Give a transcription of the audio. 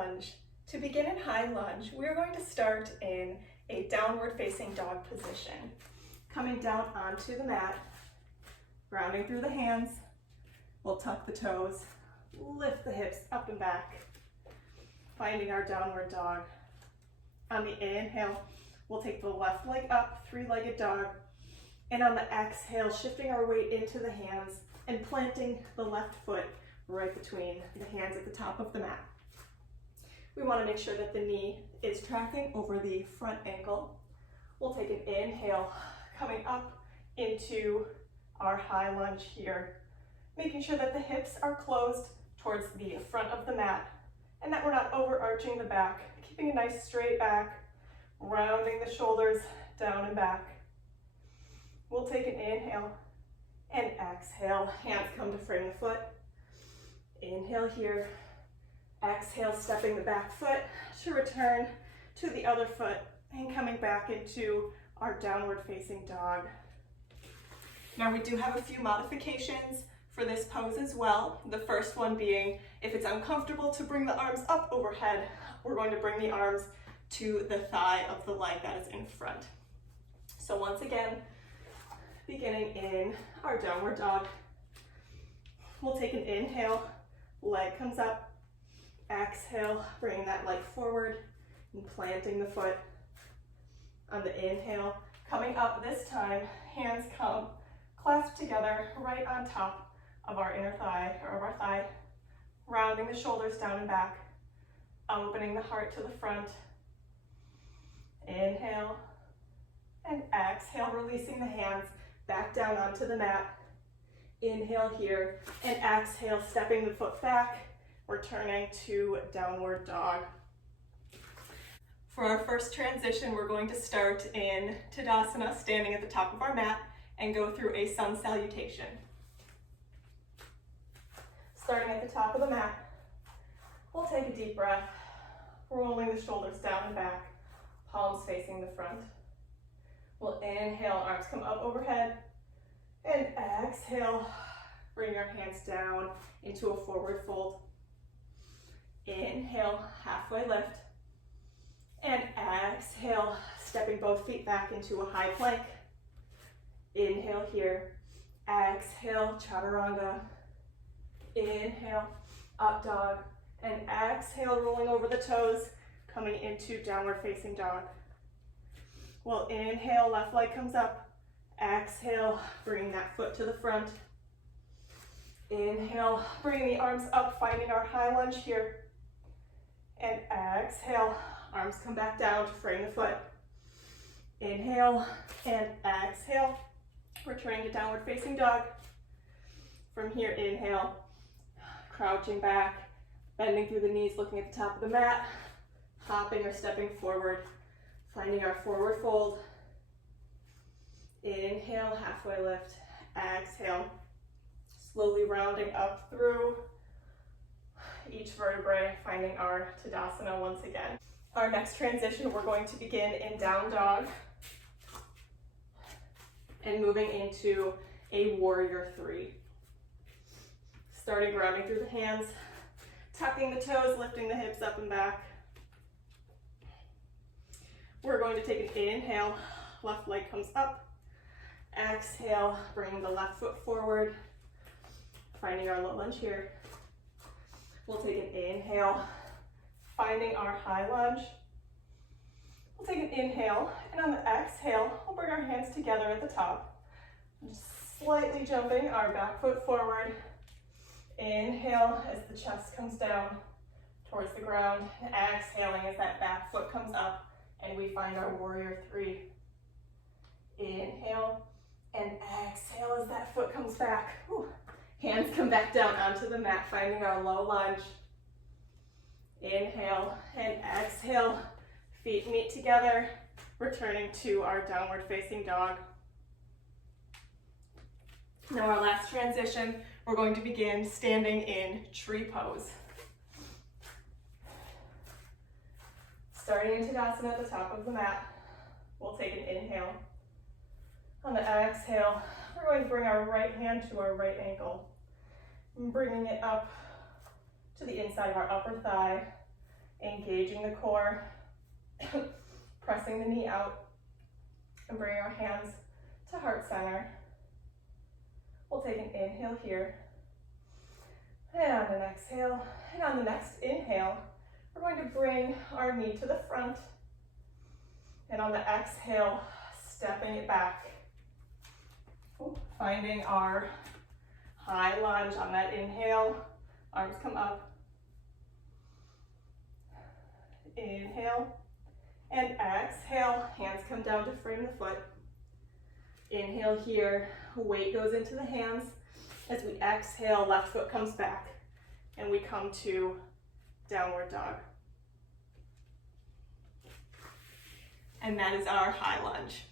lunge. To begin in high lunge, we're going to start in a downward facing dog position. Coming down onto the mat, grounding through the hands, we'll tuck the toes, lift the hips up and back, finding our downward dog. On the inhale, we'll take the left leg up, three-legged dog, and on the exhale, shifting our weight into the hands and planting the left foot right between the hands at the top of the mat. We want to make sure that the knee is tracking over the front ankle. We'll take an inhale, coming up into our high lunge here, making sure that the hips are closed towards the front of the mat and that we're not overarching the back, keeping a nice straight back, rounding the shoulders down and back. We'll take an inhale and exhale, hands come to frame the foot. Inhale here, exhale, stepping the back foot to return to the other foot and coming back into our downward facing dog. Now we do have a few modifications for this pose as well. The first one being, if it's uncomfortable to bring the arms up overhead, we're going to bring the arms to the thigh of the leg that is in front. So once again, beginning in our downward dog, we'll take an inhale, leg comes up, exhale, bringing that leg forward and planting the foot. On the inhale, coming up this time, hands come clasped together right on top of our inner thigh, or of our thigh, rounding the shoulders down and back, opening the heart to the front. Inhale and exhale, releasing the hands back down onto the mat. Inhale here and exhale, stepping the foot back, returning to downward dog. For our first transition, we're going to start in Tadasana, standing at the top of our mat, and go through a sun salutation. Starting at the top of the mat, we'll take a deep breath, rolling the shoulders down and back, palms facing the front. We'll inhale, arms come up overhead, and exhale, bring your hands down into a forward fold. Inhale, halfway lift, and exhale, stepping both feet back into a high plank. Inhale here, exhale, chaturanga. Inhale, up dog, and exhale, rolling over the toes, coming into downward facing dog. We'll inhale, left leg comes up, exhale, bringing that foot to the front. Inhale, bringing the arms up, finding our high lunge here. And exhale, arms come back down to frame the foot. Inhale and exhale, returning to downward facing dog. From here, inhale, crouching back, bending through the knees, looking at the top of the mat, hopping or stepping forward, finding our forward fold. Inhale, halfway lift, exhale, slowly rounding up through each vertebrae, finding our Tadasana once again. Our next transition, we're going to begin in down dog and moving into a warrior three. Starting grounding through the hands, tucking the toes, lifting the hips up and back. We're going to take an inhale, left leg comes up. Exhale, bringing the left foot forward, finding our low lunge here. We'll take an inhale, finding our high lunge. We'll take an inhale, and on the exhale, we'll bring our hands together at the top. Just slightly jumping our back foot forward. Inhale as the chest comes down towards the ground, and exhaling as that back foot comes up, and we find our warrior three. Inhale and exhale as that foot comes back. Whew. Hands come back down onto the mat, finding our low lunge. Inhale and exhale, feet meet together, returning to our downward facing dog. Now our last transition, we're going to begin standing in tree pose. Starting in Tadasana at the top of the mat, we'll take an inhale. On the exhale, we're going to bring our right hand to our right ankle, bringing it up to the inside of our upper thigh, engaging the core, pressing the knee out, and bring our hands to heart center. We'll take an inhale here, and an exhale, and on the next inhale, we're going to bring our knee to the front, and on the exhale, stepping it back. Finding our high lunge on that inhale, arms come up. Inhale, and exhale, hands come down to frame the foot. Inhale here, weight goes into the hands. As we exhale, left foot comes back, and we come to downward dog. And that is our high lunge.